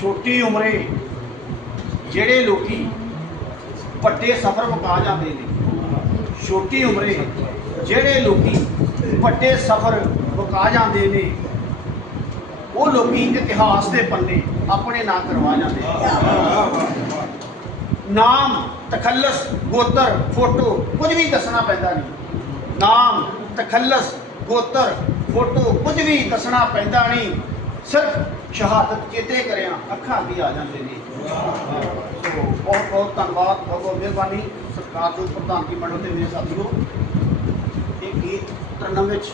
ਛੋਟੀ ਉਮਰੇ ਜਿਹੜੇ ਲੋਕੀ ਵੱਡੇ ਸਫ਼ਰ ਮੁਕਾ ਜਾਂਦੇ ਨੇ, ਛੋਟੀ ਉਮਰੇ ਜਿਹੜੇ ਲੋਕੀ ਵੱਡੇ ਸਫ਼ਰ ਮੁਕਾ ਜਾਂਦੇ ਨੇ, ਉਹ ਲੋਕੀ ਇਤਿਹਾਸ ਦੇ ਪੰਨੇ ਆਪਣੇ ਨਾਂ ਕਰਵਾ ਜਾਂਦੇ ਨੇ। ਨਾਮ, ਤਖੱਲਸ, ਗੋਤਰ, ਫੋਟੋ ਕੁਝ ਵੀ ਦੱਸਣਾ ਪੈਂਦਾ ਨਹੀਂ। ਨਾਮ, ਤਖੱਲਸ, ਗੋਤਰ, ਫੋਟੋ ਕੁਝ ਵੀ ਦੱਸਣਾ ਪੈਂਦਾ ਨਹੀਂ। ਸਿਰਫ ਸ਼ਹਾਦਤ ਚੇਤੇ ਕਰਿਆ, ਅੱਖਾਂ ਵੀ ਆ ਜਾਂਦੇ ਨੇ। ਸੋ ਬਹੁਤ ਬਹੁਤ ਧੰਨਵਾਦ, ਬਹੁਤ ਬਹੁਤ ਮਿਹਰਬਾਨੀ। ਸਰਕਾਰ ਦੇ ਪ੍ਰਧਾਨਗੀ ਮੰਡਲ ਦੇ ਮੇਰੇ ਸਾਥੀਓ, ਇਹ ਗੀਤ ਤਰਨਮ ਵਿੱਚ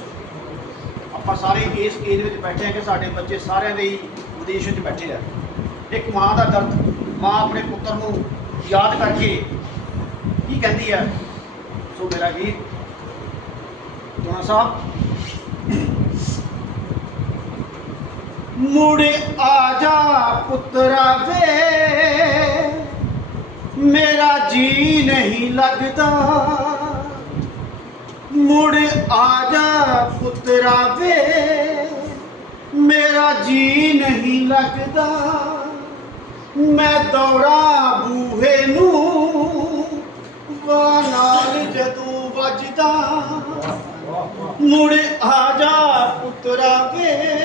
ਆਪਾਂ ਸਾਰੇ ਇਸ ਏਜ ਵਿੱਚ ਬੈਠੇ ਆ ਕਿ ਸਾਡੇ ਬੱਚੇ ਸਾਰਿਆਂ ਦੇ ਹੀ ਵਿਦੇਸ਼ ਵਿੱਚ ਬੈਠੇ ਆ। ਇੱਕ ਮਾਂ ਦਾ ਦਰਦ, ਮਾਂ ਆਪਣੇ ਪੁੱਤਰ ਨੂੰ ਯਾਦ ਕਰਕੇ ਕੀ ਕਹਿੰਦੀ ਹੈ ਸੋ ਮੇਰਾ ਗੀਤ, ਜੋਨਾ ਸਾਹਿਬ ਮੁੜ ਆ ਜਾ ਪੁੱਤਰਾ ਵੇ। ਮੇਰਾ ਜੀ ਨਹੀਂ ਲੱਗਦਾ। ਮੁੜ ਆ ਜਾ ਪੁੱਤਰਾ ਵੇ। ਮੇਰਾ ਜੀ ਨਹੀਂ ਲੱਗਦਾ। ਮੈਂ ਦੌੜਾ ਬੂਹੇ ਨੂੰ। ਵਾ ਨਾਲ ਜਦੋਂ ਵੱਜਦਾ। ਮੁੜ ਆ ਜਾ ਪੁੱਤਰਾ ਵੇ।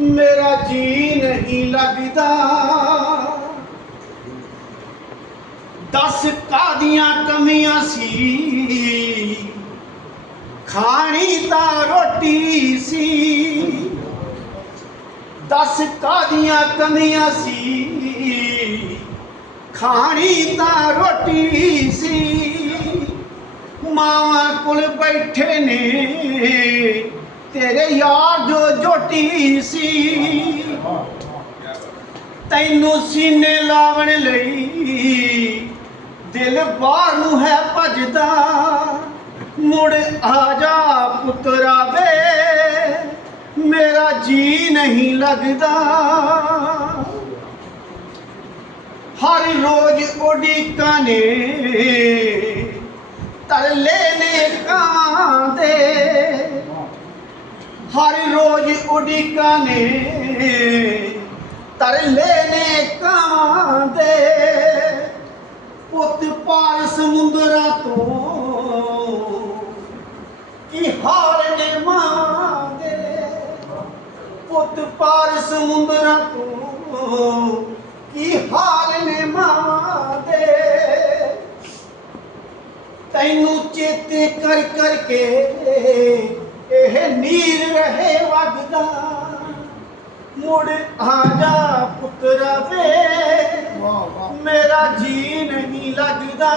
ਮੇਰਾ ਜੀ ਨਹੀਂ ਲੱਗਦਾ। ਦਸ ਕਾਦੀਆਂ ਕਮੀਆਂ ਸੀ। ਖਾਣੀ ਤਾਂ ਰੋਟੀ ਸੀ। ਦਸ ਕਾਦੀਆਂ ਕਮੀਆਂ ਸੀ। ਖਾਣੀ ਤਾਂ ਰੋਟੀ ਸੀ। ਮਾਵਾਂ ਕੋਲ ਬੈਠੇ ਨੇ। ਤੇਰੇ ਯਾਰ ਜੋ ਜੋਟੀ ਸੀ, ਤੈਨੂੰ ਸੀਨੇ ਲਾਵਣ ਲਈ ਦਿਲ ਬਾਹਰ ਨੂੰ ਹੈ ਭਜਦਾ। ਮੁੜ ਆ ਜਾ ਪੁੱਤਰਾ ਵੇ, ਮੇਰਾ ਜੀ ਨਹੀਂ ਲੱਗਦਾ। ਹਰ ਰੋਜ਼ ਉਡੀਕਾਂ ਨੇ ਤਰਲੇ ਨੇ ਹਰ ਰੋਜ਼ ਉਡੀਕਾਂ ਨੇ ਤਰਲੇ ਨੇ ਕਾਂ ਪੁੱਤ ਪਾਰ ਸਮੁੰਦਰਾਂ ਤੋਂ ਕੀ ਹਾਲ ਨੇ ਮਾਂ ਪੁੱਤ ਪਾਰ ਸਮੁੰਦਰਾਂ ਤੋਂ ਕੀ ਹਾਲ ਨੇ ਮਾਂ ਦੇ ਤੈਨੂੰ ਚੇਤੇ ਕਰ ਕਰਕੇ ਨੀਰ ਰਹੇ ਵਗਦਾ ਮੁੜ ਆ ਜਾ ਪੁੱਤਰਾ ਵੇ ਮੇਰਾ ਜੀ ਨਹੀਂ ਲੱਗਦਾ।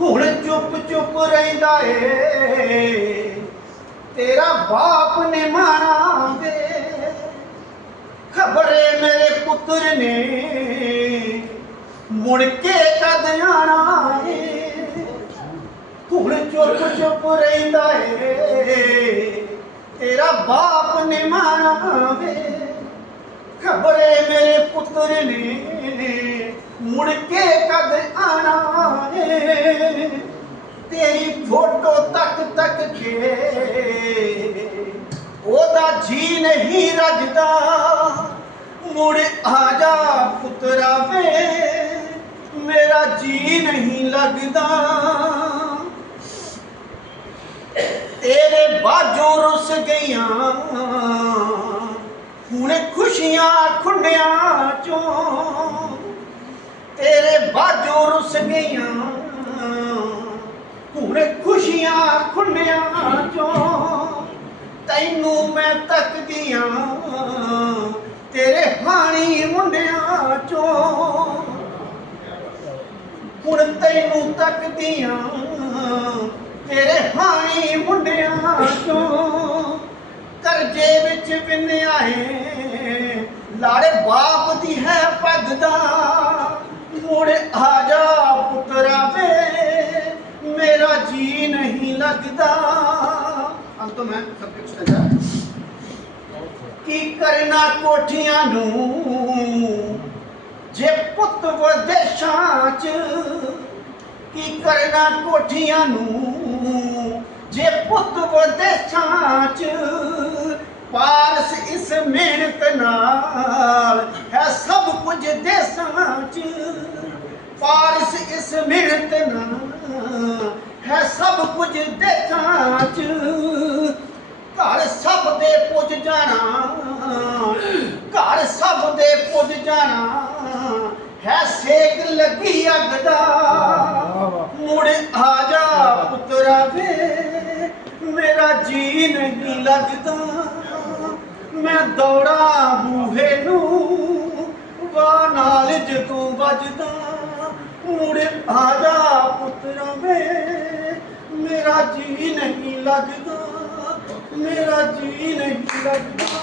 ਹੁਣ ਚੁੱਪ ਚੁੱਪ ਰਹਿੰਦਾ ਏ। ਤੇਰਾ ਬਾਪ ਨੇ ਮਾਣਾ ਦੇ ਖਬਰੇ ਮੇਰੇ ਪੁੱਤਰ ਨੇ। ਮੁੜ ਕੇ ਕਦ ਆਣਾ ਏ? ਹੁਣ ਚੁੱਪ ਚੁੱਪ ਰਹਿੰਦਾ ਏ ਤੇਰਾ ਬਾਪ ਨਿਮਾਣਾ ਵੇ ਖਬਰੇ ਮੇਰੇ ਪੁੱਤਰ ਨੇ ਮੁੜ ਕੇ ਕਦ ਆਣਾ ਏ ਤੇਰੀ ਫੋਟੋ ਤੱਕ ਤੱਕ ਕੇ ਉਹਦਾ ਜੀ ਨਹੀਂ ਰੱਜਦਾ, ਮੁੜ ਆ ਜਾ ਪੁੱਤਰਾ ਵੇ, ਮੇਰਾ ਜੀ ਨਹੀਂ ਲੱਗਦਾ। ਤੇਰੇ ਰੁੱਸ ਗਈਆਂ। ਹੁਣ ਖੁਸ਼ੀਆਂ ਖੁੰਡਿਆਂ ਚੋਂ ਤੇਰੇ ਬਾਝੋਂ ਰੁੱਸ ਗਈਆਂ। ਹੁਣ ਖੁਸ਼ੀਆਂ ਖੁੰਡਿਆਂ ਚੋਂ ਤੈਨੂੰ ਮੈਂ ਤੱਕਦੀਆਂ। ਤੇਰੇ ਹਾਣੀ ਮੁੰਡਿਆਂ ਚੋਂ ਹੁਣ ਤੈਨੂੰ ਤੱਕਦੀਆਂ। ਤੇਰੇ ਹਾਣੀ ਮੁੰਡਿਆਂ ਚੋਂ ਕਰਜੇ ਵਿੱਚ ਵਿੰਨਿਆ ਏ ਲਾੜੇ ਬਾਪ ਦੀ ਹੈ ਪੱਗਦਾ ਮੁੜ ਆ ਜਾ ਪੁੱਤਰਾ ਵੇ, ਮੇਰਾ ਜੀ ਨਹੀਂ ਲੱਗਦਾ। ਅੰਤ ਮੈਂ ਸਭ ਕੁਝ ਸਮਝਾ ਕੀ ਕਰਨਾ ਕੋਠੀਆਂ ਨੂੰ? ਜੇ ਪੁੱਤ ਵਦੇਸ਼ਾਂ 'ਚ ਕੀ ਕਰਨਾ ਕੋਠੀਆਂ ਨੂੰ? ਵਿਦੇਸ਼ਾਂ 'ਚ ਪਾਰਸ ਇਸ ਮਿਹਨਤ ਨਾਲ ਹੈ ਸਭ ਕੁਝ ਦੇਸਾਂ ਚ ਪਾਰਸ ਇਸ ਮਿਹਨਤ ਨਾਲ ਹੈ ਸਭ ਕੁਝ ਦੇਸਾਂ ਚ ਘਰ ਸਭ ਦੇ ਪੁੱਜ ਜਾਣਾ ਘਰ ਸਭ ਦੇ ਪੁੱਜ ਜਾਣਾ ਹੈ ਸੇਕ ਲੱਗੀ ਅੱਗ ਦਾ। ਮੁੜ ਆ ਜਾ ਪੁੱਤਰਾ ਵੇ। ਮੇਰਾ ਜੀ ਨਹੀਂ ਲੱਗਦਾ। ਮੈਂ ਦੌੜਾ ਬੂਹੇ ਨੂੰ ਵਾ ਨਾਲ ਜਦੋਂ ਵੱਜਦਾ, ਮੁੜ ਆ ਜਾ ਪੁੱਤਰਾ ਵੇ। ਮੇਰਾ ਜੀ ਨਹੀਂ ਲੱਗਦਾ, ਮੇਰਾ ਜੀ ਨਹੀਂ ਲੱਗਦਾ।